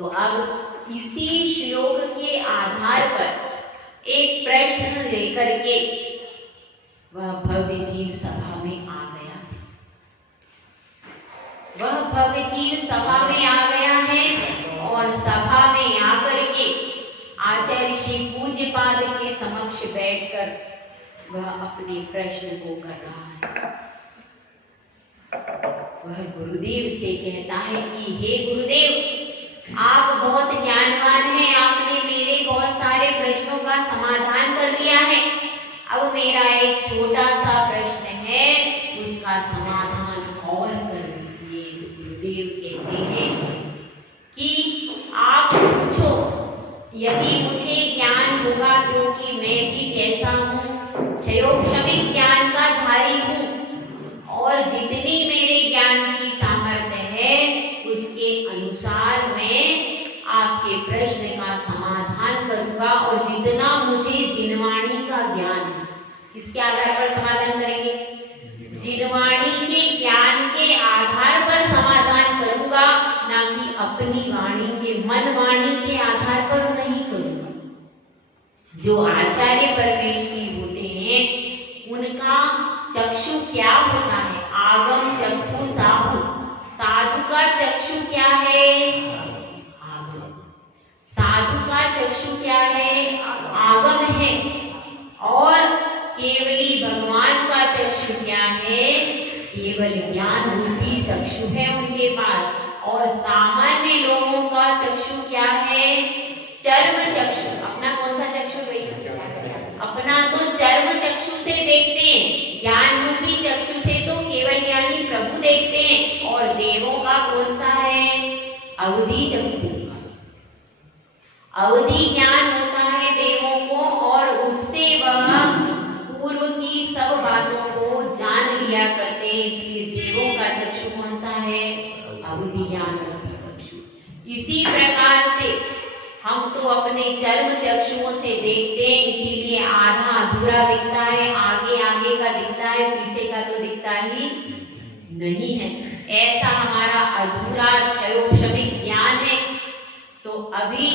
तो अब इसी श्लोक के आधार पर एक प्रश्न लेकर के वह भव्य जीव सभा में आ गया। वह भव्य जीव सभा में आ गया है और सभा में आकर के आचार्य श्री पूज्यपाद के समक्ष बैठकर वह अपने प्रश्न को कर रहा है। वह गुरुदेव से कहता है कि हे गुरुदेव, आप बहुत ज्ञानवान हैं, आपने मेरे बहुत सारे प्रश्नों का समाधान कर दिया है। अब मेरा एक छोटा सा प्रश्न है, उसका समाधान और कर दीजिए। गुरुदेव कहते हैं कि आप पूछो, यदि मुझे ज्ञान होगा, क्योंकि मैं भी कैसा हूँ, क्षयोक्षमिक ज्ञान का धारी हूँ, और जितनी मेरे ज्ञान की सामर्थ्य है उसके अनुसार मैं आपके प्रश्न का समाधान करूंगा। और जितना मुझे जिनवाणी का ज्ञान है, किसके आधार पर समाधान करेंगे? जिनवाणी के ज्ञान के आधार पर समाधान करूंगा, ना कि अपनी वाणी के, मन वाणी के आधार पर नहीं करूंगा। जो आचार्य परमेश्वरी होते हैं उनका चक्षु क्या होता है? आगम चक्षु साहु। साधु का चक्षु क्या है? आगम। साधु का चक्षु क्या है? आगम है। और केवली भगवान का चक्षु क्या है? केवल ज्ञान रूपी चक्षु है उनके पास। और सामान्य लोगों का चक्षु क्या है? चर्म चक्षु। अपना कौन सा चक्षु भाई? अपना तो चर्म चक्षु से देखते हैं, ज्ञान रूपी चक्षु से तो केवल ज्ञानी प्रभु देखते हैं। और देवों का कौन सा है? अवधि चक्षु। अवधि ज्ञान होता है देवों को, और उससे वह पूर्व की सब बातों को जान लिया करते हैं। इसलिए देवों का चक्षु कौन सा है? अवधि ज्ञान रूपी चक्षु। इसी प्रकार से हम तो अपने चर्म चक्षुओं से देखते हैं, इसीलिए आधा अधूरा दिखता है, आगे आगे का दिखता है, पीछे का तो दिखता ही नहीं है। ऐसा हमारा अधूरा क्षयोक्षमिक ज्ञान है। तो अभी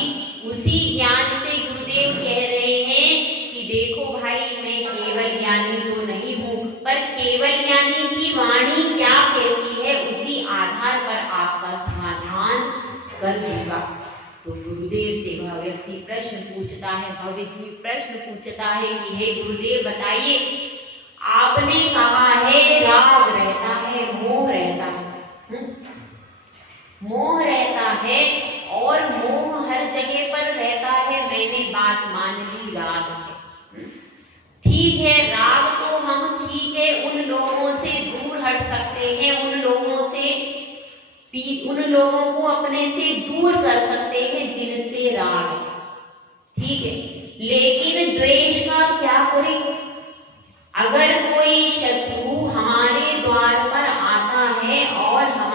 उसी ज्ञान से गुरुदेव कह रहे हैं कि देखो भाई, मैं केवल ज्ञानी तो नहीं हूँ, पर केवल ज्ञानी की वाणी क्या कहती है उसी आधार पर आपका समाधान कर दूंगा। तो गुरुदेव से वह व्यक्ति प्रश्न पूछता है, भव्य जीव प्रश्न पूछता है कि हे गुरुदेव बताइए, आपने कहा है राग रहता है, मोह रहता है, मोह रहता है, और मोह हर जगह पर रहता है। मैंने बात मान ली, राग है। ठीक है, राग तो हम ठीक है उन लोगों से दूर हट सकते हैं, उन लोगों को अपने से दूर कर सकते हैं जिनसे राग है, ठीक है। लेकिन द्वेष का क्या करें? अगर कोई शत्रु हमारे द्वार पर आता है और हम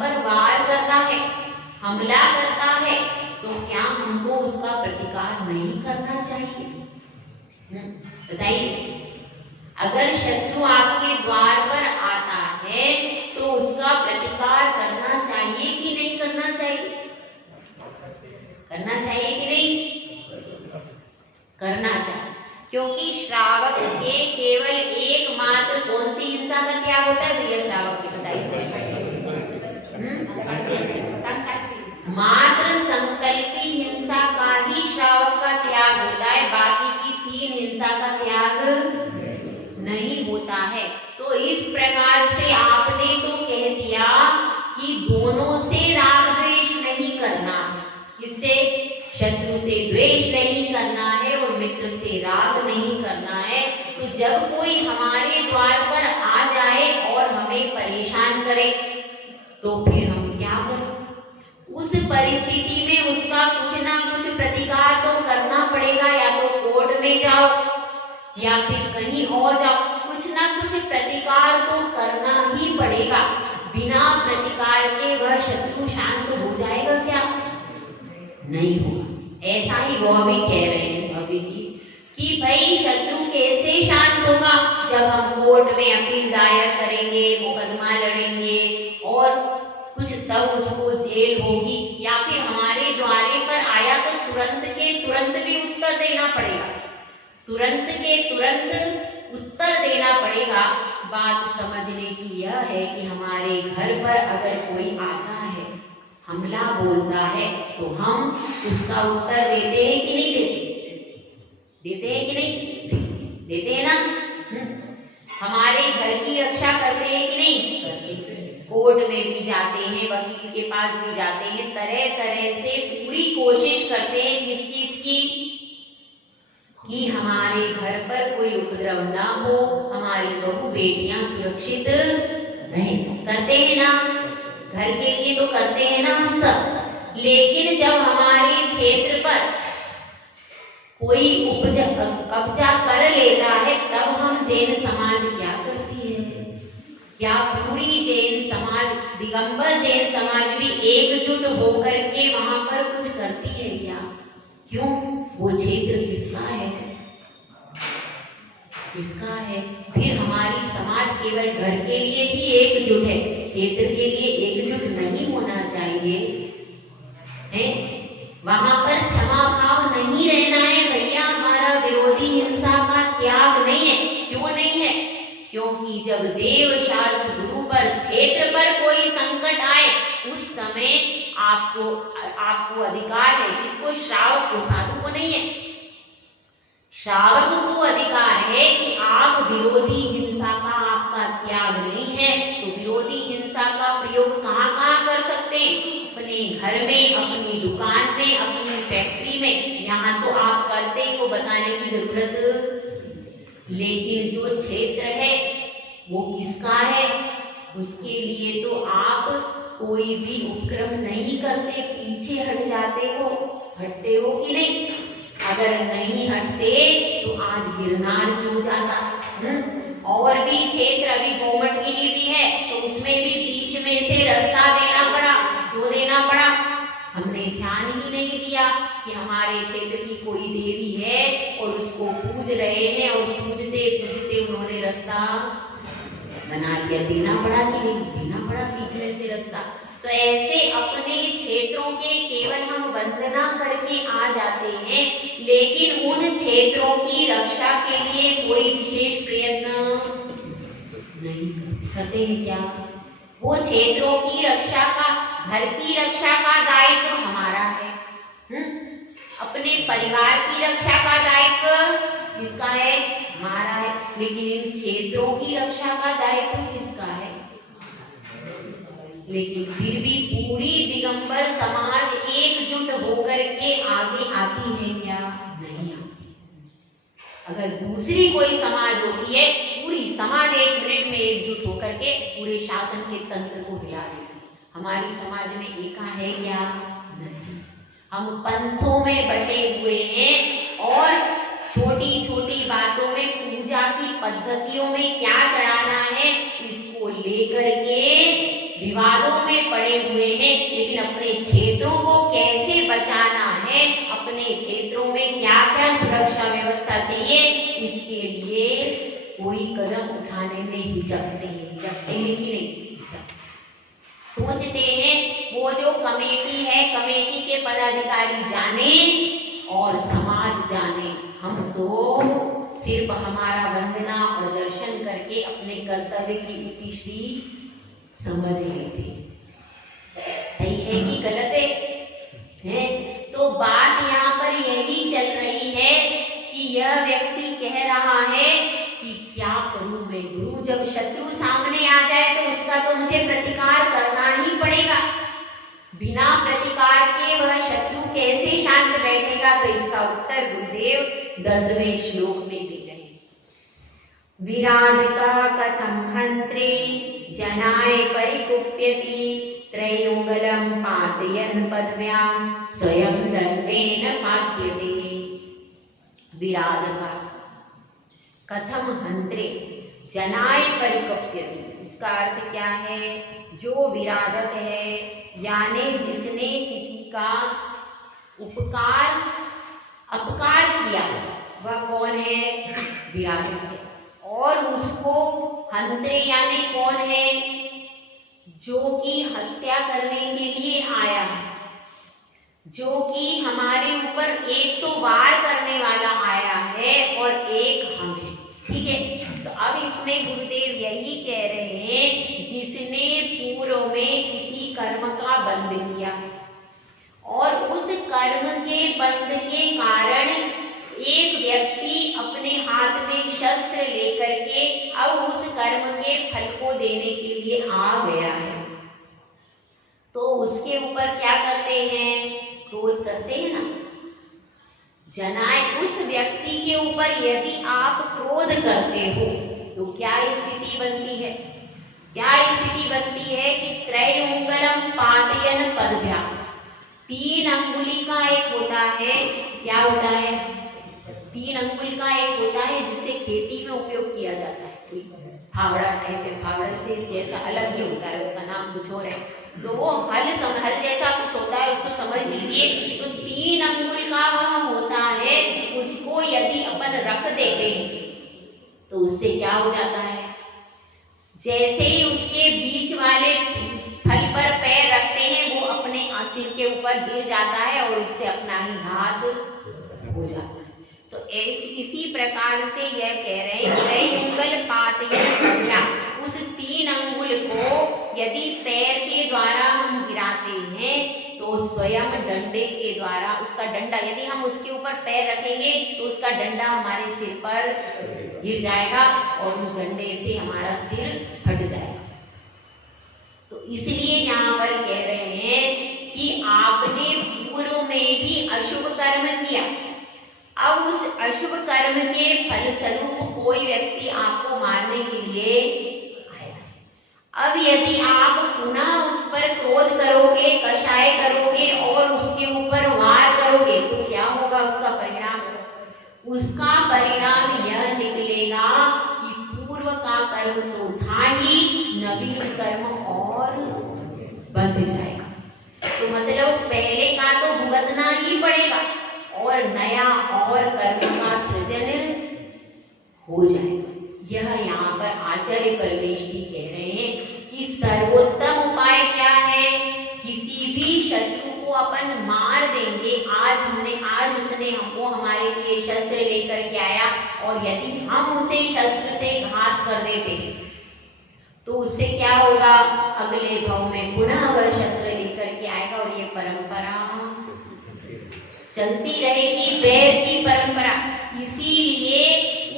पर वार करता है, हमला करता है, तो क्या हमको उसका प्रतिकार नहीं करना चाहिए? बताइए, अगर शत्रु आपके द्वार पर आता है तो उसका प्रतिकार करना चाहिए कि नहीं करना चाहिए? करना चाहिए कि नहीं? करना चाहिए, क्योंकि श्रावक के केवल एकमात्र कौन सी हिंसा का त्याग होता है भैया? श्रावक की बताइए। मात्र संकल्पी हिंसा का ही श्रावक का त्याग होता है, बाकी की 3 हिंसा का त्याग नहीं होता है। तो इस प्रकार से आपने तो कह दिया कि दोनों से राग द्वेष नहीं करना है, किससे? शत्रु से द्वेष नहीं करना है और मित्र से राग नहीं करना है। तो जब कोई हमारे द्वार पर आ जाए और हमें परेशान करे तो फिर हम क्या करें? उस परिस्थिति में उसका कुछ ना कुछ प्रतिकार तो करना पड़ेगा। या तो कोर्ट में जाओ या फिर कहीं और जाओ, कुछ ना कुछ प्रतिकार तो करना ही पड़ेगा। बिना प्रतिकार के वह शत्रु शांत हो जाएगा क्या? नहीं होगा। ऐसा ही वह भी कह रहे हैं भव्य जी कि भाई शत्रु कैसे शांत होगा? जब हम कोर्ट में अपील दायर करेंगे, मुकदमा लड़ेंगे और कुछ तब उसको जेल होगी, या फिर हमारे द्वारे पर आया तो तुरंत के तुरंत भी उत्तर देना पड़ेगा, तुरंत के तुरंत उत्तर देना पड़ेगा। बात समझने की यह है कि हमारे घर पर अगर कोई आता है, हमला बोलता है, तो हम उसका उत्तर देते हैं कि नहीं देते? देते हैं कि नहीं? देते हैं ना। हमारे घर की रक्षा करते हैं कि नहीं? करते। कोर्ट में भी जाते हैं, वकील के पास भी जाते हैं, तरह तरह से पूरी कोशिश करते हैं किस चीज की, कि हमारे घर पर कोई उपद्रव ना हो, हमारी बहू बेटियां सुरक्षित रहें। करते हैं ना, घर के लिए तो करते हैं ना हम सब। लेकिन जब हमारे क्षेत्र पर कोई कब्जा कर लेता है, तब हम जैन समाज क्या करती है? क्या पूरी जैन समाज, दिगंबर जैन समाज भी एकजुट होकर के वहां पर कुछ करती है क्या? क्यों? वो क्षेत्र किसका है? किसका है? फिर हमारी समाज केवल घर के लिए ही एकजुट है, क्षेत्र के लिए एकजुट नहीं होना चाहिए है? वहां पर क्षमा भाव नहीं रहना है भैया। हमारा विरोधी हिंसा का त्याग नहीं है। क्यों नहीं है? क्योंकि जब देव शास्त्र गुरु पर, क्षेत्र पर कोई संकट आए, उस समय आपको अधिकार है। किसको? श्रावक को, साधु को नहीं है। श्रावक को अधिकार है कि आप विरोधी हिंसा का आपका त्याग नहीं है, तो विरोधी हिंसा का प्रयोग कहाँ कहाँ कर सकते हैं? अपने घर में, अपनी दुकान में, अपनी फैक्ट्री में। यहाँ तो आप करते को बताने की जरूरत, लेकिन जो क्षेत्र है वो किसका है? उसके लिए तो आप कोई भी उपक्रम नहीं करते, पीछे हट जाते हो। हटते हो कि नहीं? अगर नहीं हटते तो आज गिरनार क्यों जाता? और भी क्षेत्र अभी गोमटगिरी भी है, तो उसमें भी बीच में से रास्ता देना पड़ा। क्यों देना पड़ा? हमने ध्यान ही नहीं दिया कि हमारे क्षेत्र की कोई देवी है और उसको पूज रहे हैं, और पूजते पूजते उन्होंने रास्ता बना दिया। देना पड़ा कि नहीं? देना पड़ा बीच में से रास्ता। तो ऐसे अपने क्षेत्रों के केवल हम वंदना करके आ जाते हैं, लेकिन उन क्षेत्रों की रक्षा के लिए कोई विशेष प्रयत्न नहीं करते हैं क्या? वो क्षेत्रों की रक्षा का, घर की रक्षा का दायित्व हमारा है। अपने परिवार की रक्षा का दायित्व किसका है? हमारा है। लेकिन इन क्षेत्रों की रक्षा का दायित्व किसका है? लेकिन फिर भी पूरी दिगंबर समाज एकजुट होकर के आगे आती है क्या? नहीं आती। अगर दूसरी कोई समाज होती है, पूरी समाज 1 मिनट में एकजुट होकर के पूरे शासन के तंत्र को हिला देती। हमारी समाज में एका है क्या? नहीं। हम पंथों में बटे हुए हैं, और छोटी छोटी बातों में, पूजा की पद्धतियों में क्या चढ़ाना है, इसको लेकर के विवादों में पड़े हुए हैं। लेकिन अपने क्षेत्रों को कैसे बचाना है, अपने क्षेत्रों में क्या क्या सुरक्षा व्यवस्था चाहिए, इसके लिए कोई कदम उठाने में हिचकते हैं। हिचकते हैं कि नहीं? सोचते हैं वो जो कमेटी है, कमेटी के पदाधिकारी जाने और समाज जाने, हम तो सिर्फ हमारा वंदना और दर्शन करके अपने कर्तव्य की इतिश्री समझ लेते। सही है कि गलत है? तो बात यहाँ पर यही चल रही है कि यह व्यक्ति कह रहा है कि क्या करूं मैं गुरु, जब शत्रु सामने आ जाए तो उसका तो मुझे प्रतिकार करना ही पड़ेगा। बिना प्रतिकार के वह शत्रु कैसे शांत बैठेगा? तो इसका उत्तर गुरुदेव 10वें श्लोक में दे रहे हैं। विराधका कथम हंत्रे जनाय परिकुप्यति, त्रयोंगलम पातयन पद्म्याम स्वयं दंडेन पात्यते। विराधका कथम हंत्रे जनाय परिकुप्यति, इसका अर्थ क्या है? जो विराधक है, यानी जिसने किसी का उपकार अपकार किया, वह कौन है? विराधक है। और उसको हंत्रे यानी कौन है? जो कि हत्या करने के लिए आया है, जो कि हमारे ऊपर एक तो वार करने वाला आया है और एक हम हैं। ठीक है, तो अब इसमें गुरुदेव यही कह रहे हैं, जिसने पूर्व में किसी कर्म का बंध किया है और उस कर्म के बंध के कारण एक व्यक्ति अपने हाथ में शस्त्र लेकर के अब उस कर्म के फल को देने के लिए आ गया है, तो उसके ऊपर क्या करते हैं? क्रोध करते हैं ना। जनाए उस व्यक्ति के ऊपर यदि आप क्रोध करते हो तो क्या स्थिति बनती है? क्या स्थिति बनती है कि त्रयोंगलम पातयन पदभ्या, 3 अंगुली का एक होता है, क्या होता है? 3 अंगुल का एक होता है जिससे खेती में उपयोग किया जाता है, फावड़ा टाइप है, फावड़े से जैसा अलग ही होता है, उसका नाम कुछ और है, तो वो हल जैसा कुछ होता है, उसको समझ लीजिए। तो 3 अंगुल का वह होता है, उसको यदि अपन रख देते हैं तो उससे क्या हो जाता है? जैसे ही उसके बीच वाले फल पर पैर रखते हैं वो अपने सिर के ऊपर गिर जाता है और उससे अपना ही घात हो जाता है। तो इसी प्रकार से यह कह रहे हैं, त्रयोंगल पातयन, उस 3 अंगुल को यदि पैर के द्वारा हम गिराते हैं तो स्वयं डंडे के द्वारा, उसका डंडा यदि हम उसके ऊपर पैर रखेंगे तो उसका डंडा हमारे सिर पर गिर जाएगा और उस डंडे से हमारा सिर फट जाएगा। तो इसलिए यहाँ पर कह रहे हैं कि आपने पूर्व में ही अशुभ कर्म किया, अब उस अशुभ कर्म के फलस्वरूप कोई व्यक्ति आपको मारने के लिए आया है। अब यदि आप पुनः उस पर क्रोध करोगे, कषाय करोगे और उसके ऊपर वार करोगे तो क्या होगा उसका परिणाम? उसका परिणाम यह निकलेगा कि पूर्व का कर्म तो था ही, नवीन कर्म और बंध जाएगा। तो मतलब पहले का तो भुगतना ही पड़ेगा और नया और कर्म का सृजन हो जाएगा। यह यहाँ पर आचार्य परमेश जी कह रहे हैं कि सर्वोत्तम उपाय क्या है? किसी भी शत्रु को अपन मार देंगे, आज उसने हमको हमारे लिए शस्त्र लेकर के आया और यदि हम उसे शस्त्र से घात कर देते तो उससे क्या होगा? अगले भाव में पुनः वह शस्त्र लेकर के आएगा और ये परंपरा चलती रहेगी, वैर की परंपरा। इसीलिए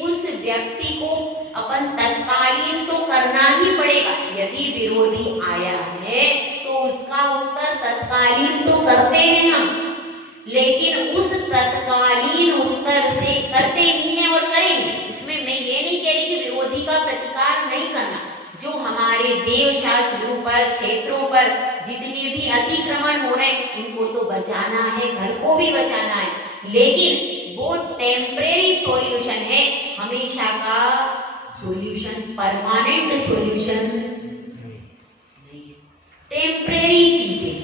उस व्यक्ति को अपन तत्कालीन तो करना ही पड़ेगा। यदि विरोधी आया है तो उसका उत्तर तत्कालीन तो करते हैं हम, लेकिन उस तत्कालीन उत्तर से करते ही हैं और करेंगे। उसमें मैं ये नहीं कह रही कि विरोधी का प्रतिकार नहीं करना। जो हमारे देव शास्त्रों पर, क्षेत्रों पर जितने भी अतिक्रमण हो रहे हैं उनको तो बचाना है, घर को भी बचाना है, लेकिन वो टेम्परेरी सॉल्यूशन है। हमेशा का सॉल्यूशन, परमानेंट सॉल्यूशन नहीं है। टेम्परेरी चीजें,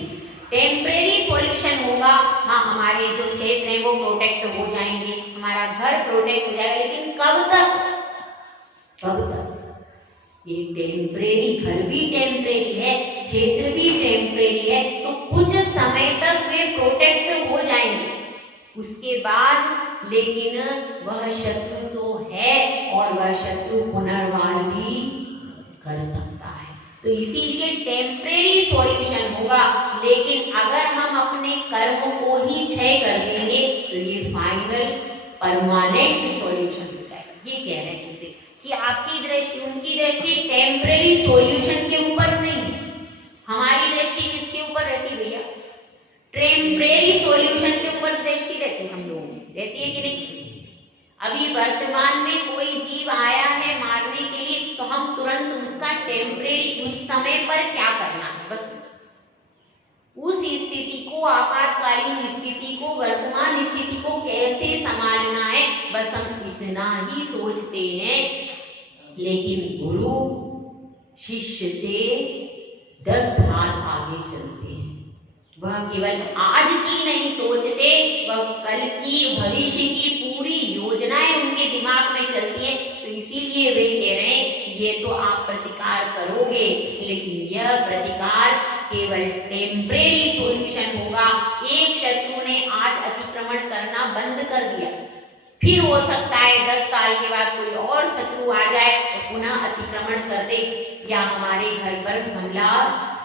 टेम्परेरी सॉल्यूशन होगा। हाँ, हमारे जो क्षेत्र हैं वो प्रोटेक्ट हो जाएंगे, हमारा घर प्रोटेक्ट हो जाएगा, लेकिन कब तक? कब तक? ये टेम्परेरी, घर भी टेम्परेरी है, क्षेत्र भी टेम्परेरी है, तो कुछ समय तक वे प्रोटेक्ट हो जाएंगे। उसके बाद लेकिन वह शत्रु तो है और वह शत्रु पुनर्वार भी कर सकता है। तो इसीलिए टेम्परेरी सॉल्यूशन होगा, लेकिन अगर हम अपने कर्म को ही क्षय कर देंगे तो ये फाइनल परमानेंट सॉल्यूशन हो जाएगा। ये कह रहे हैं कि आपकी दृष्टि, उनकी दृष्टि टेम्परेरी सॉल्यूशन के ऊपर नहीं, हमारी दृष्टि किसके ऊपर रहती भैया? टेम्परेरी सॉल्यूशन के ऊपर दृष्टि रहती हम लोगों की, रहती है कि नहीं? अभी वर्तमान में कोई जीव आया है मारने के लिए तो हम तुरंत उसका टेम्परेरी, उस समय पर क्या करना है, बस उस स्थिति को, आपातकालीन स्थिति को, वर्तमान स्थिति को कैसे संभालना है, बस हम इतना ही सोचते हैं। लेकिन गुरु शिष्य से 10 हाथ आगे चलते हैं। वह केवल आज की नहीं सोचते, वह कल की, भविष्य की पूरी योजनाएं उनके दिमाग में चलती है। तो इसीलिए वे कह रहे हैं ये तो आप प्रतिकार करोगे, लेकिन यह प्रतिकार केवल टेम्परेरी सॉल्यूशन होगा। एक शत्रु ने आज अतिक्रमण करना बंद कर दिया, फिर हो सकता है 10 साल के बाद कोई और शत्रु आ जाए और पुनः अतिक्रमण कर दे या हमारे घर पर हमला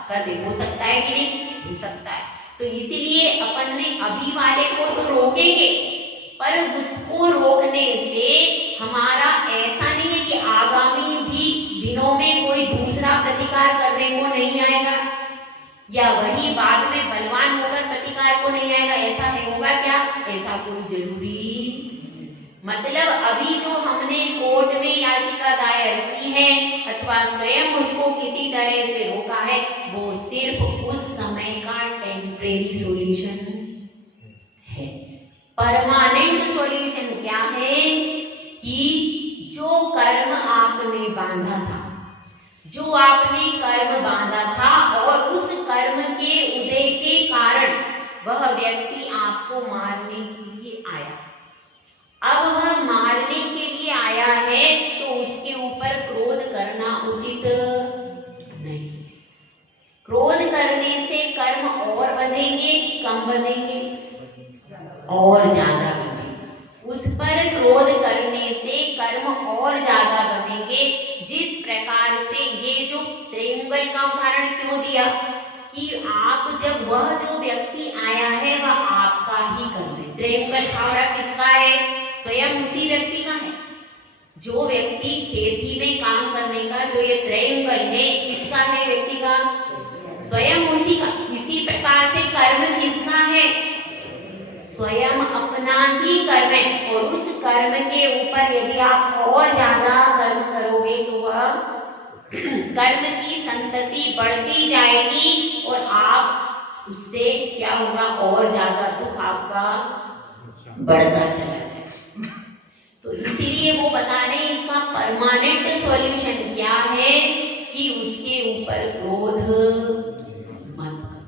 कर दे। हो सकता है कि नहीं? हो सकता है। तो इसीलिए अपन ने अभी वाले को तो रोकेंगे, पर उसको रोकने से हमारा ऐसा नहीं है कि आगामी भी दिनों में कोई दूसरा प्रतिकार करने को नहीं आएगा, या वही बाद में बलवान होकर प्रतिकार को नहीं आएगा। ऐसा है होगा क्या? ऐसा कोई जरूरी मतलब अभी जो हमने कोर्ट में याचिका दायर की है अथवा स्वयं उसको किसी तरह से रोका है, वो सिर्फ उस समय का टेम्परेरी सॉल्यूशन है। परमानेंट सॉल्यूशन क्या है कि जो कर्म आपने बांधा था, जो आपने कर्म बांधा था और उस कर्म के उदय के कारण वह व्यक्ति आपको मारने के लिए आया, अब वह मारने के लिए आया है तो उसके ऊपर क्रोध करना उचित नहीं। क्रोध करने से कर्म और बढ़ेंगे कि कम बढ़ेंगे? और ज्यादा बढ़ेंगे। उस पर क्रोध करने से कर्म और ज्यादा बढ़ेंगे। जिस प्रकार से ये जो त्रिंगल का उदाहरण क्यों दिया कि आप जब वह जो व्यक्ति आया है वह आपका ही कर्म है। त्रिंगल फावड़ा किसका है? स्वयं उसी व्यक्ति का है। जो व्यक्ति खेती में काम करने का जो ये त्रिंगल है, किसका है? व्यक्ति का, स्वयं उसी का। इसी प्रकार से कर्म किसका है? स्वयं अपना ही कर्म है। और उस कर्म के ऊपर यदि आप और ज्यादा कर्म करोगे तो वह कर्म की संतति बढ़ती जाएगी और आप उससे क्या होगा? और ज्यादा दुख आपका बढ़ता चला जाएगा। तो इसीलिए वो बता रहे हैं इसका परमानेंट सॉल्यूशन क्या है कि उसके ऊपर क्रोध मत करो,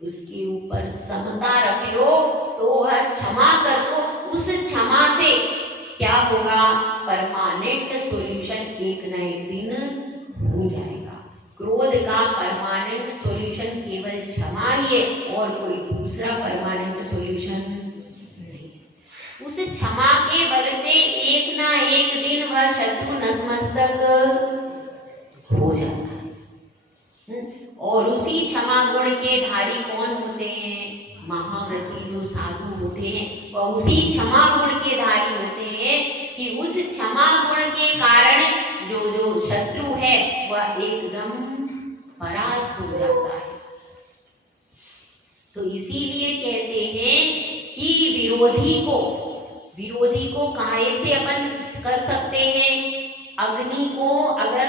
उसके ऊपर समता रख लो, तो वह क्षमा कर दो। उस क्षमा से क्या होगा? परमानेंट सॉल्यूशन एक न एक दिन हो जाएगा। क्रोध का परमानेंट सॉल्यूशन केवल क्षमा ही है और कोई दूसरा परमानेंट सॉल्यूशन नहीं। उस क्षमा के बल से एक ना एक दिन वह शत्रु नतमस्तक हो जाता है। और उसी क्षमा गुण के धारी कौन होते हैं? महाव्रती जो साधु होते हैं वह उसी क्षमा गुण के धारी होते हैं कि उस क्षमा गुण के कारण जो शत्रु है वह एकदम परास्त हो जाता है। तो इसीलिए कहते हैं कि विरोधी को काहे से अपन कर सकते हैं? अग्नि को अगर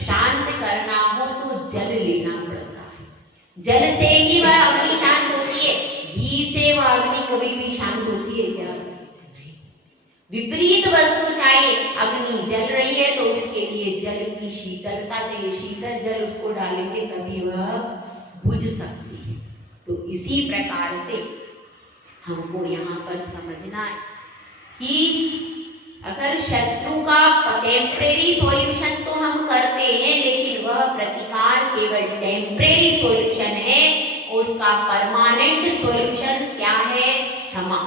शांत करना हो तो जल लेना पड़ता है, जल से ही वह अग्नि शांत होती है। घी से वह अग्नि कभी भी शांत होती है क्या? विपरीत वस्तु चाहिए। अग्नि जल रही है तो उसके लिए जल की शीतलता चाहिए, शीतल जल उसको डालेंगे तभी वह बुझ सकती है। तो इसी प्रकार से हमको यहाँ पर समझना है कि अगर शत्रु का टेम्परेरी सॉल्यूशन तो हम करते हैं, लेकिन वह प्रतिकार केवल टेम्परेरी सॉल्यूशन है। उसका परमानेंट सॉल्यूशन क्या है? क्षमा।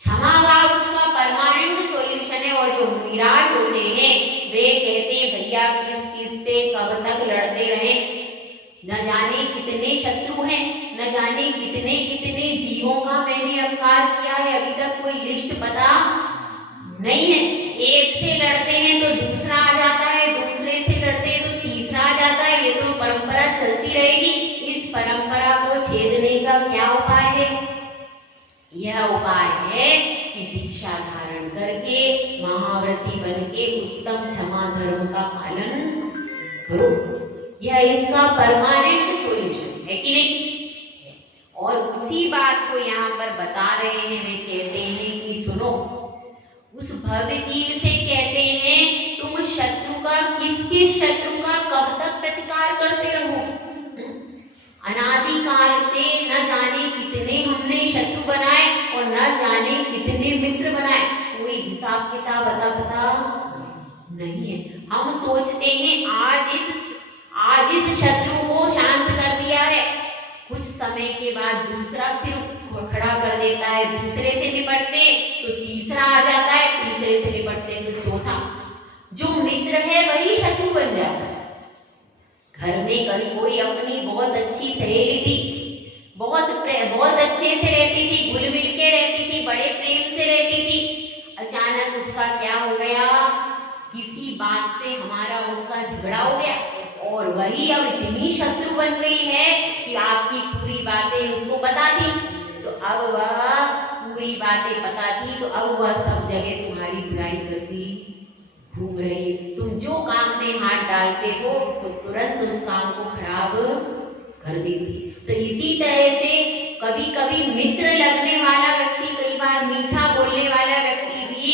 क्षमा का उसका परमानेंट सॉल्यूशन है। और जो मुनिराज होते हैं वे कहते हैं भैया किस किस से कब तक लड़ते रहे, न जाने कितने शत्रु हैं, न जाने कितने कितने जीवों का मैंने अपकार किया है, अभी तक कोई लिस्ट पता नहीं है। एक से लड़ते हैं तो दूसरा आ जाता है, दूसरे से लड़ते हैं तो तीसरा आ जाता है। ये तो परंपरा चलती रहेगी। इस परंपरा को छेदने का क्या उपाय है? यह उपाय है कि दीक्षा धारण करके महाव्रती बन के उत्तम क्षमा धर्म का पालन करो। यह इसका परमानेंट सॉल्यूशन है कि नहीं? और उसी बात को यहाँ पर बता रहे हैं। वे कहते हैं कि सुनो, उस भव्य जीव से कहते हैं तुम शत्रु का किस शत्रु का कब तक प्रतिकार करते रहो? अनादिकाल से न जाने कितने हमने शत्रु बनाए और न जाने कितने मित्र बनाए, कोई हिसाब किताब बता नहीं है। हम सोचते हैं आज इस शत्रु को शांत कर दिया है, कुछ समय के बाद दूसरा सिर खड़ा कर देता है, दूसरे से निपटते तो तीसरा आ जाता है, तीसरे से निपटते तो चौथा। जो मित्र है वही शत्रु बन जाता है। घर में कभी कोई अपनी बहुत अच्छी सहेली थी, बहुत अच्छे से रहती थी, घुल मिल के रहती थी, बड़े प्रेम से रहती थी। अचानक उसका क्या हो गया, किसी बात से हमारा उसका झगड़ा हो गया और वही अब इतनी शत्रु बन गई है कि आपकी पूरी बातें उसको पता थी, तो अब वह पूरी बातें पता थी तो अब वह सब जगह तुम्हारी बुराई करती घूम रही। तुम जो काम में हाथ डालते हो तो तुरंत उस काम को खराब कर देती। तो इसी तरह से कभी कभी मित्र लगने वाला व्यक्ति, कई बार मीठा बोलने वाला व्यक्ति भी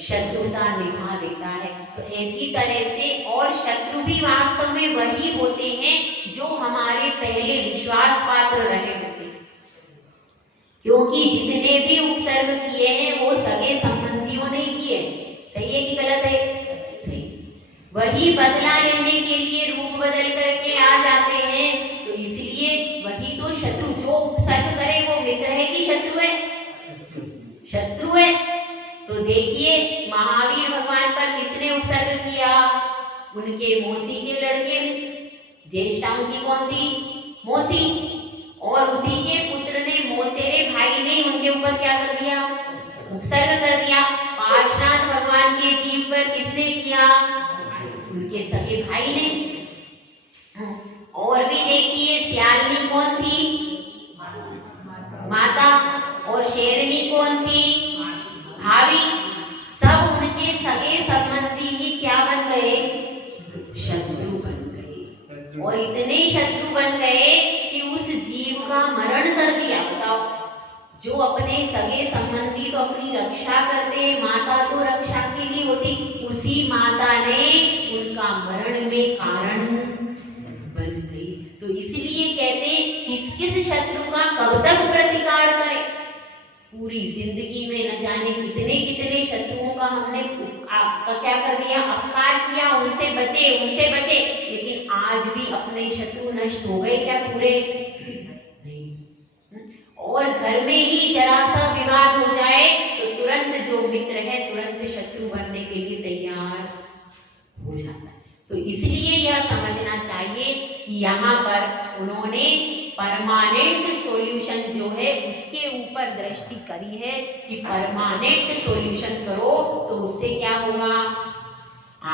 शत्रुता निभा देता है। तो ऐसी तरह से और शत्रु भी वास्तव में वही होते हैं जो हमारे पहले विश्वास पात्र रहे होते हैं, क्योंकि जितने भी उपसर्ग किए हैं वो सगे संबंधियों ने किए। सही है कि गलत है? सही। वही बदला लेने के लिए रूप बदल करके आ जाते हैं, तो इसलिए वही तो शत्रु, जो उपसर्ग करे वो मित्र है कि शत्रु है? शत्रु है। तो देखिए महावीर भगवान पर किसने उपसर्ग किया? उनके मौसी के लड़के ने। ज्येष्ठा उनकी कौन थी? मौसी। और उसी के पुत्र ने, मौसेरे भाई ने उनके ऊपर क्या कर दिया? उपसर्ग कर दिया। पार्श्वनाथ भगवान के जीव पर किसने किया? उनके सगे भाई ने। और भी देखिए सियालनी कौन थी? माता। और शेरनी कौन थी? भाभी। सब उनके सगे संबंधी ही क्या बन गए? शत्रु बन गए। और इतने शत्रु बन गए कि उस जीव का मरण कर दिया। बताओ, जो अपने सगे संबंधी तो अपनी रक्षा करते हैं, माता तो रक्षा के लिए होती, उसी माता ने उनका मरण में कारण बन गई। तो इसलिए कहते किस किस शत्रु का कब तक प्रतिकार करें? पूरी जिंदगी में न जाने कितने कितने शत्रुओं का हमने आपका क्या कर दिया? अपकार किया, उनसे बचे, लेकिन आज भी अपने शत्रु नष्ट हो गए क्या पूरे? और घर में ही जरा सा विवाद हो जाए तो तुरंत जो मित्र है तुरंत शत्रु बनने के लिए तैयार हो जाता है। तो इसलिए यह समझना चाहिए कि यहाँ पर उन्होंने परमानेंट सॉल्यूशन जो है उसके ऊपर दृष्टि करी है कि परमानेंट सॉल्यूशन करो तो उससे क्या होगा?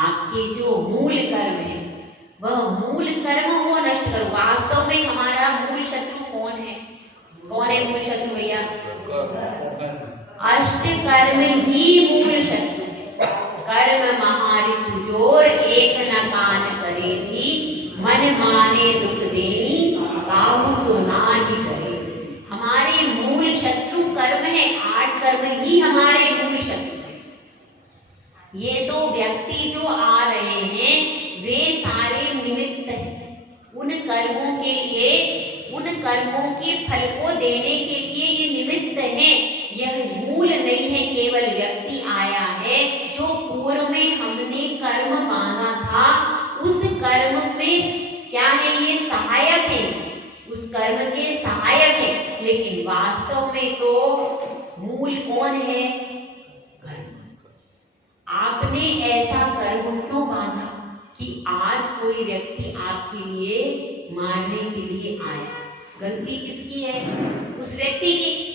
आपके जो मूल कर्म है वह मूल कर्म को नष्ट करो। वास्तव में हमारा मूल शत्रु कौन है? कौन है मूल शत्रु भैया? अष्ट कर्म ही मूल शत्रु है। कर्म महारि पुजोर एक न कान करे जी, मन माने दुख देनी काहू सो नाहि करे। हमारे मूल शत्रु कर्म है, 8 कर्म ही हमारे मूल शत्रु है। ये तो व्यक्ति जो आ रहे हैं वे सारे निमित्त हैं उन कर्मों के लिए, उन कर्मों के फल को देने के लिए ये निमित्त हैं। यह मूल नहीं है, केवल व्यक्ति आया है जो पूर्व में हमने कर्म माना था उस कर्म में क्या है? ये सहायक है, उस कर्म के सहायक है, लेकिन वास्तव में तो मूल कौन है? कर्म। आपने ऐसा कर्म क्यों बांधा कि आज कोई व्यक्ति आपके लिए मारने के लिए आया? गलती किसकी है? उस व्यक्ति की।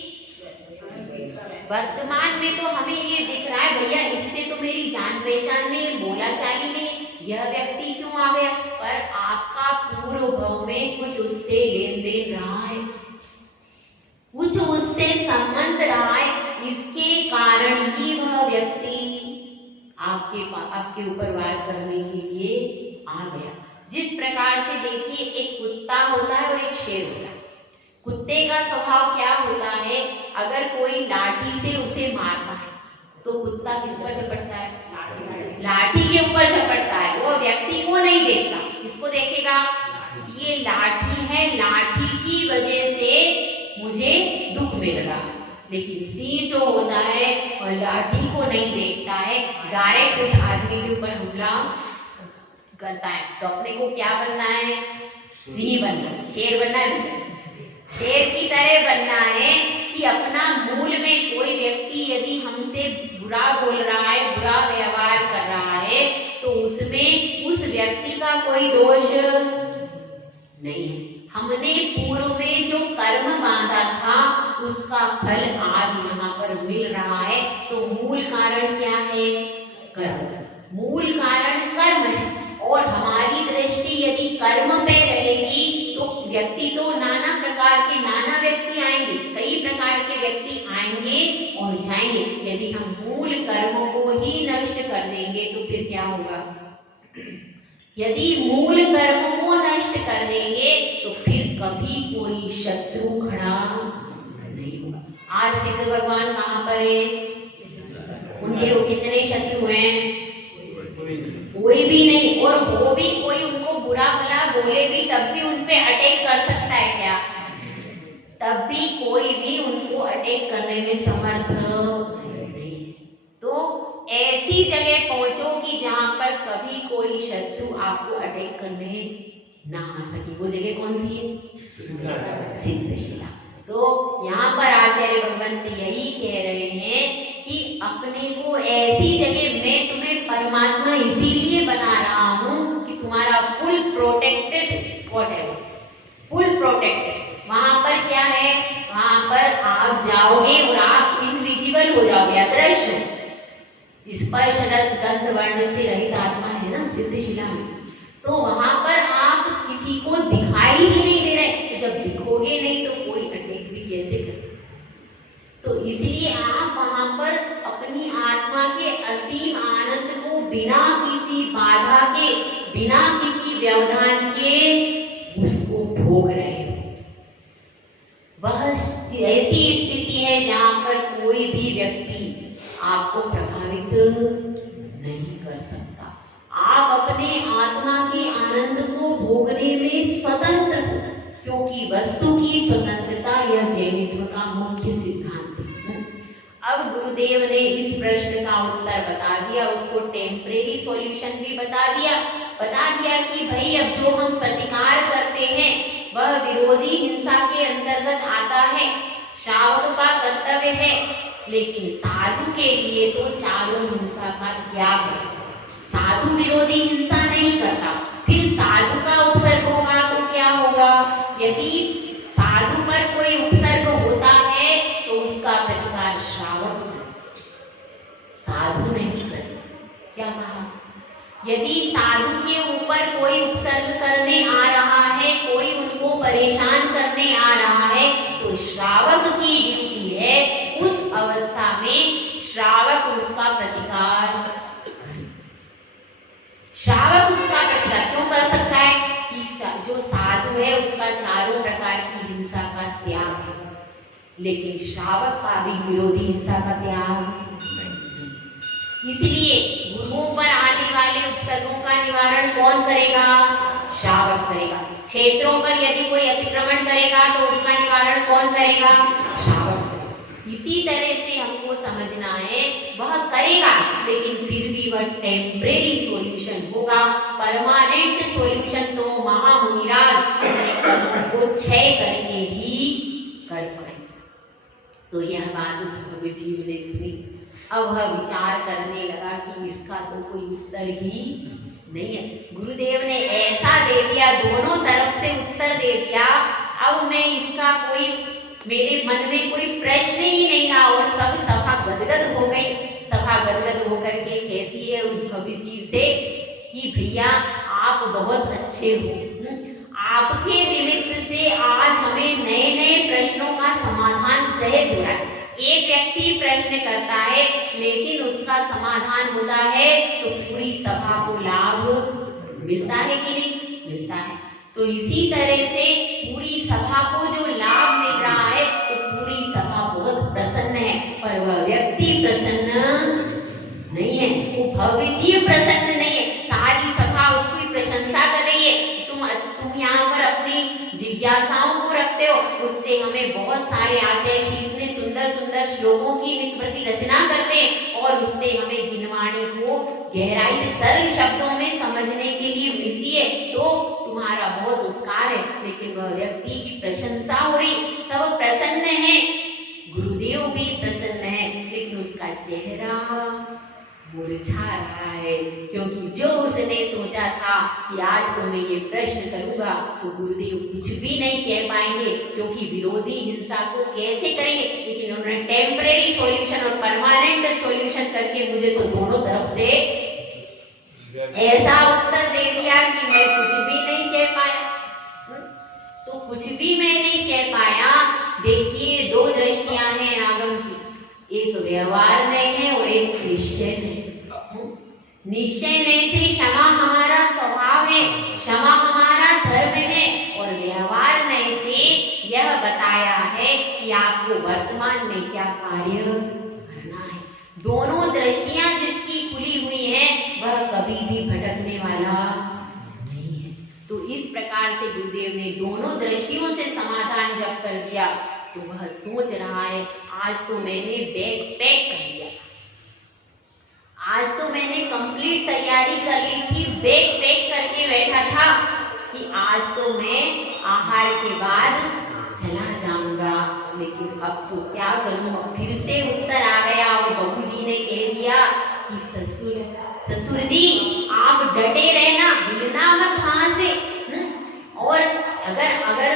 वर्तमान में तो हमें ये दिख रहा है भैया इससे तो मेरी जान पहचान नहीं, बोला चाली नहीं, यह व्यक्ति क्यों आ गया? पर आपका पूर्व भाव में कुछ उससे लेन देन रहा है, कुछ उससे संबंध रहा है, इसके कारण ही वह व्यक्ति आपके ऊपर वार करने के लिए आ गया। जिस प्रकार से देखिए एक कुत्ता होता है और एक शेर होता है। कुत्ते का स्वभाव क्या होता है? अगर कोई लाठी से उसे मारता है तो कुत्ता किस पर झपटता है? लाठी के ऊपर झपटता है। वो व्यक्ति को नहीं देखता, किसको देखेगा? ये लाठी है, लाठी की वजह से मुझे दुख मिल रहा है, लेकिन सिंह जो होता है वह लाठी को नहीं देखता है, डायरेक्ट उस आदमी के ऊपर हमला करता है। तो अपने को क्या बनना है? सिंह बनना, शेर बनना है। शेर की तरह बनना है कि अपना मूल में कोई व्यक्ति यदि हमसे बुरा बोल रहा है, बुरा व्यवहार कर रहा है, तो उसमें उस व्यक्ति का कोई दोष नहीं है। हमने पूर्व में जो कर्म बांधा था उसका फल आज यहाँ पर मिल रहा है। तो मूल कारण क्या है? कर्म। मूल कारण कर्म है और हमारी दृष्टि यदि कर्म पे रहेगी तो व्यक्ति तो नाना प्रकार के नाना व्यक्ति आएंगे, कई प्रकार के व्यक्ति आएंगे और जाएंगे। यदि हम मूल कर्मों को ही नष्ट कर देंगे तो फिर क्या होगा? यदि मूल कर्मों को नष्ट कर देंगे तो फिर कभी कोई शत्रु खड़ा नहीं होगा। आज सिद्ध भगवान कहाँ पर है? उनके वो कितने शत्रु हैं? कोई भी नहीं। और वो भी कोई उनको बुरा भला बोले भी तब भी उनपे अटैक कर सकता है क्या? तब भी कोई भी उनको अटैक करने में समर्थ नहीं। तो ऐसी जगह पहुंचो कि जहां पर कभी कोई शत्रु आपको अटैक करने ना आ सके। वो जगह कौन सी है? सिद्धशिला। तो यहाँ पर आचार्य भगवंत यही कह रहे हैं कि अपने को ऐसी जगह, मैं तुम्हें परमात्मा इसीलिए बना रहा हूँ कि तुम्हारा फुल प्रोटेक्टेड स्पॉट है, फुल प्रोटेक्टेड। वहां पर क्या है? वहां पर आप जाओगे और आप इनविजिबल हो जाओगे, अदृश्य। स्पर्श रस गंध वर्ण से रहित आत्मा है ना सिद्धशिला में। तो वहां पर आप किसी को दिखाई ही नहीं दे रहे। जब दिखोगे नहीं तो कोई अटैक भी कैसे कर सकते? तो इसलिए आप वहां पर अपनी आत्मा के असीम आनंद को बिना किसी बाधा के, बिना किसी व्यवधान के उसको भोग रहे हो। वह ऐसी स्थिति है जहां पर कोई भी व्यक्ति आपको प्रभावित नहीं कर सकता। आप अपने आत्मा के आनंद को भोगने में स्वतंत्र हो, क्योंकि वस्तु की स्वतंत्रता यह जैनिज्म का मुख्य सिद्धांत है। अब गुरुदेव ने इस प्रश्न का उत्तर बता दिया, उसको टेम्परेरी सॉल्यूशन भी बता दिया कि भाई अब जो हम प्रतिकार करते हैं वह विरोधी हिंसा के अंतर्गत आता है, श्रावक का कर्तव्य है। लेकिन साधु के लिए तो चारों हिंसा का त्याग है। साधु विरोधी हिंसा नहीं करता। फिर साधु का उपसर्ग होगा तो क्या होगा? यदि साधु पर कोई उपसर्ग होता है तो उसका प्रतिकार श्रावक करे, साधु नहीं करे। क्या कहा? यदि साधु के ऊपर कोई उपसर्ग करने आ रहा है, कोई उनको परेशान करने आ रहा है, तो श्रावक की ड्यूटी है उस अवस्था में श्रावक उसका प्रतिकार करे। श्रावक उसका प्रतिकार क्यों कर सकता है? कि जो साधु है उसका चारों प्रकार की हिंसा का त्याग है, लेकिन श्रावक का भी विरोधी हिंसा का त्याग नहीं। इसलिए गुरुओं पर आने वाले उपसर्गों का निवारण कौन करेगा? श्रावक करेगा। क्षेत्रों पर यदि कोई अतिक्रमण करेगा तो उसका निवारण कौन करेगा? श्रावक करेगा। इसी तरह से हमको समझना है, वह करेगा लेकिन फिर भी वह टेम्परेरी सॉल्यूशन होगा। परमानेंट सॉल्यूशन तो महामुनिराज अपने कर्मों को क्षय करके ही कर पाएंगे। तो यह बात उस भव्य जीव ने सुनी। अब वह विचार करने लगा कि इसका तो कोई उत्तर ही नहीं है। गुरुदेव ने ऐसा दे दिया, दोनों तरफ से उत्तर दे दिया। अब मैं इसका कोई, मेरे मन में कोई प्रश्न ही नहीं था और सब सभा गदगद हो गई। सभा गदगद होकर के कहती है उस भव्य जीव से कि भैया आप बहुत अच्छे हो, आपके निमित्त से आज हमें नए नए प्रश्नों का समाधान सहज हो रहा है। एक व्यक्ति प्रश्न करता है लेकिन उसका समाधान होता है तो पूरी सभा को लाभ मिलता है कि नहीं? मिलता है। तो इसी तरह से पूरी सभा को जो लाभ मिल रहा है तो पूरी सभा बहुत प्रसन्न है, पर वह व्यक्ति प्रसन्न नहीं है, वो भव्य जीव प्रसन्न नहीं है। सारी सभा उसकी प्रशंसा कर रही है। तुम यहाँ पर अपनी जिज्ञासाओं को रखते करते हो, उससे हमें बहुत सारे आचार्य श्री इतने सुंदर सुंदर श्लोकों की विकृति रचना करते हैं और उससे हमें जिनवाणी को गहराई से सरल शब्दों में समझने के लिए मिलती है। तो तुम्हारा बहुत उपकार है। लेकिन वह व्यक्ति की प्रशंसा हो रही, सब प्रसन्न है, गुरुदेव भी प्रसन्न है, लेकिन उसका चेहरा मुरझा रहा है, क्योंकि जो उसने सोचा था कि आज तो मैं ये प्रश्न करूंगा तो गुरुदेव कुछ भी नहीं कह पाएंगे, क्योंकि विरोधी हिंसा को कैसे करेंगे। लेकिन उन्होंने टेम्परेरी सॉल्यूशन और परमानेंट सॉल्यूशन करके मुझे तो दोनों तरफ से ऐसा उत्तर दे दिया कि मैं कुछ भी नहीं कह पाया। तो कुछ भी मैं नहीं कह पाया। देखिए, दो दृष्टियां हैं आगम की, एक व्यवहार में है और एक निश्चय में। निश्चय में से क्षमा हमारा स्वभाव है, क्षमा हमारा धर्म है, और व्यवहार में से यह बताया है कि आपको वर्तमान में क्या कार्य करना है। दोनों दृष्टियां जिसकी खुली हुई हैं वह कभी भी भटकने वाला नहीं है। तो इस प्रकार से गुरुदेव ने दोनों दृष्टियों से समाधान जब कर दिया तो वह सोच रहा है, आज तो मैंने बैग पैक कर लिया, आज तो मैंने कंप्लीट तैयारी कर ली थी, बैग पैक करके बैठा था कि आज तो मैं आहार के बाद चला जाऊंगा। लेकिन अब तो क्या करूं, फिर से उत्तर आ गया और बहू जी ने कह दिया कि ससुर जी आप डटे रहना, हिलना मत वहां से। और अगर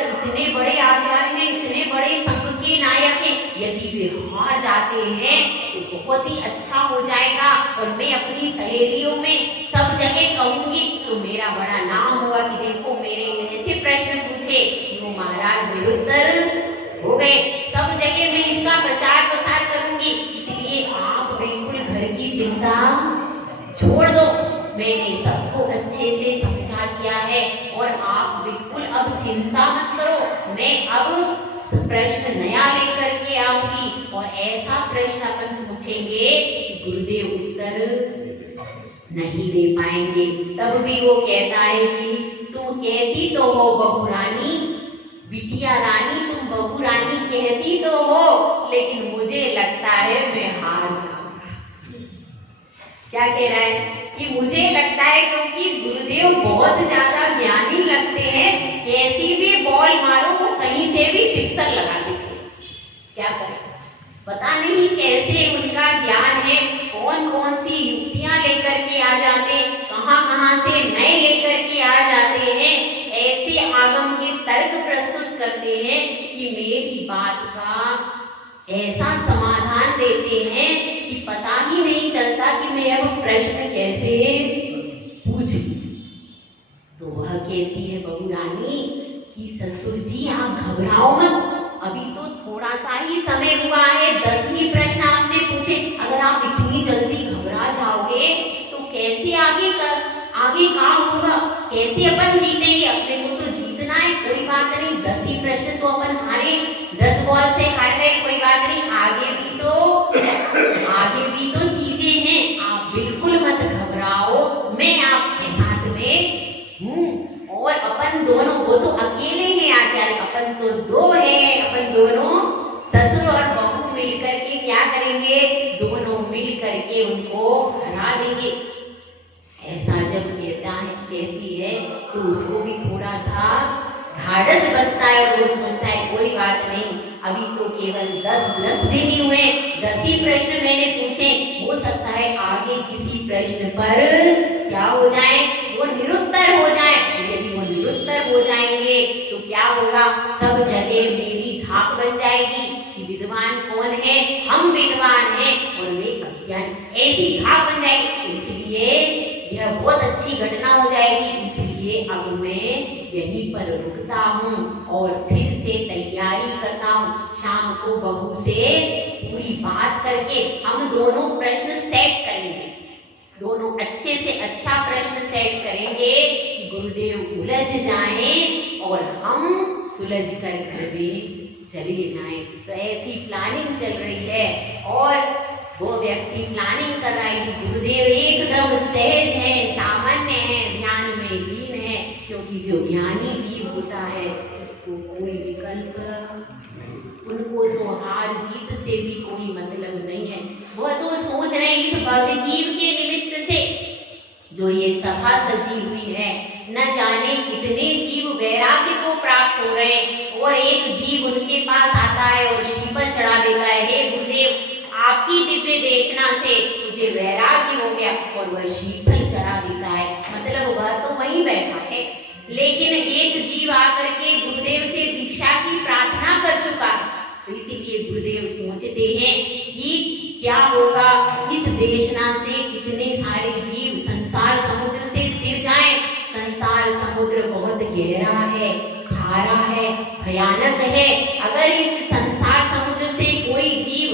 इतने बड़े आचार्य हैं, इतने बड़े संघ के नायक हैं, यदि वे हार जाते हैं तो बहुत ही अच्छा हो जाएगा और मैं अपनी सहेलियों में सब जगह कहूंगी तो मेरा बड़ा नाम होगा कि देखो मेरे ऐसे प्रश्न पूछे वो महाराज निरुत्तर हो गए। सब जगह मैं इसका प्रचार प्रसार करूंगी, इसलिए आप बिल्कुल घर की चिंता छोड़ दो। मैंने सबको अच्छे से समझा दिया है और आप बिल्कुल अब चिंता मत करो। मैं अब प्रश्न नया लेकर के आऊंगी और ऐसा प्रश्न अपन पूछेंगे कि गुरुदेव उत्तर नहीं दे पाएंगे। तब भी वो कहता है कि तुम कहती तो हो बहू रानी, बिटिया रानी, तुम बहू रानी कहती तो हो, लेकिन मुझे लगता है मैं हार जाऊंगा। क्या कह रहा है कि मुझे लगता है, क्योंकि गुरुदेव बहुत ज्यादा ज्ञानी लगते हैं, कैसी भी बॉल मारो वो कहीं से भी सिक्सर लगा देते हैं। क्या करें, पता नहीं कैसे उनका ज्ञान है, कौन कौन सी युक्तियां लेकर के आ जाते, कहां से नए लेकर के आ जाते हैं, ऐसे आगम के तर्क प्रस्तुत करते हैं कि मेरी बात का ऐसा समाधान देते हैं कि पता ही नहीं चलता कि मैं अब प्रश्न कैसे पूछूं। तो वह कहती है बहू रानी कि ससुर जी आप घबराओ मत, अभी तो थोड़ा सा ही समय हुआ है, 10 ही प्रश्न आपने पूछे। अगर आप इतनी जल्दी घबरा जाओगे तो कैसे आगे काम होगा, कैसे अपन जीतेंगे। अपने को तो जीतना है, कोई बात नहीं, 10 ही प्रश्न तो अपन हारे, 10 बॉल से हार गए, कोई बात नहीं, आगे भी तो चीजें हैं। आप बिल्कुल मत घबराओ, मैं आपके साथ में हूँ। और अपन दोनों, वो तो अकेले हैं आचार्य, अपन तो 2 हैं, अपन दोनों ससुर और बहू मिलकर के क्या करेंगे, दोनों मिल करके उनको हरा देंगे। ऐसा जब कहती है तो उसको भी थोड़ा सा ढाढ़स बनता है, वो सोचता है कोई बात नहीं, अभी तो केवल 10 दिन ही हुए, 10 ही प्रश्न मैंने पूछे, हो सकता है आगे किसी प्रश्न पर क्या हो जाए, वो निरुत्तर हो जाए। यदि वो निरुत्तर हो जाएंगे तो क्या होगा, सब जगह मेरी धाक बन जाएगी कि विद्वान कौन है, हम विद्वान हैं और वे अज्ञान, ऐसी धाक बन जाएगी। इसलिए यह बहुत अच्छी घटना हो जाएगी, इसलिए अब मैं यहीं पर रुकता हूँ और फिर से तैयारी करता हूँ। शाम को बहू से पूरी बात करके हम दोनों प्रश्न सेट करेंगे, दोनों अच्छे से अच्छा प्रश्न सेट करेंगे कि गुरुदेव उलझ जाएं और हम सुलझ कर घर में चले जाएं। तो ऐसी प्लानिंग चल रही है और वो व्यक्ति प्लानिंग कर रहा है कि गुरुदेव एकदम सहज है, सामान्य है, ध्यान में लीन है, क्योंकि जो ज्ञानी जीव होता है उसको कोई विकल्प से भी कोई मतलब नहीं है। वह तो सोच रहे हैं इस भव्य जीव के निमित्त से जो ये सभा सजी हुई है, न जाने कितने जीव वैराग्य को प्राप्त हो रहे हैं, और एक जीव उनके पास आता है और श्रीफल चढ़ा देता है, हे गुरुदेव आपकी दिव्य देशना से मुझे वैराग्य हो गया, और वह श्रीफल चढ़ा देता है। मतलब वह तो वहीं बैठा है, लेकिन एक जीव आकर के गुरुदेव से दीक्षा की प्रार्थना कर चुका है। तो इसीलिए गुरुदेव सोचते हैं कि क्या होगा इस देशना से कितने सारे जीव संसार समुद्र से तिर जाएं। संसार समुद्र बहुत गहरा है, खारा है, भयानक है। अगर इस संसार समुद्र से कोई जीव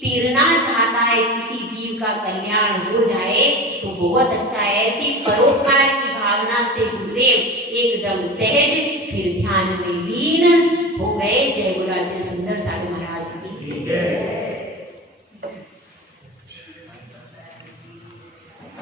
तीरना चाहता है, किसी जीव का कल्याण हो जाए तो बहुत अच्छा है। ऐसी परोपकार की भावना से गुरुदेव एकदम सहज फिर ध्यान में लीन हो गए। जय गुरुराज सुंदर सागर महाराज की।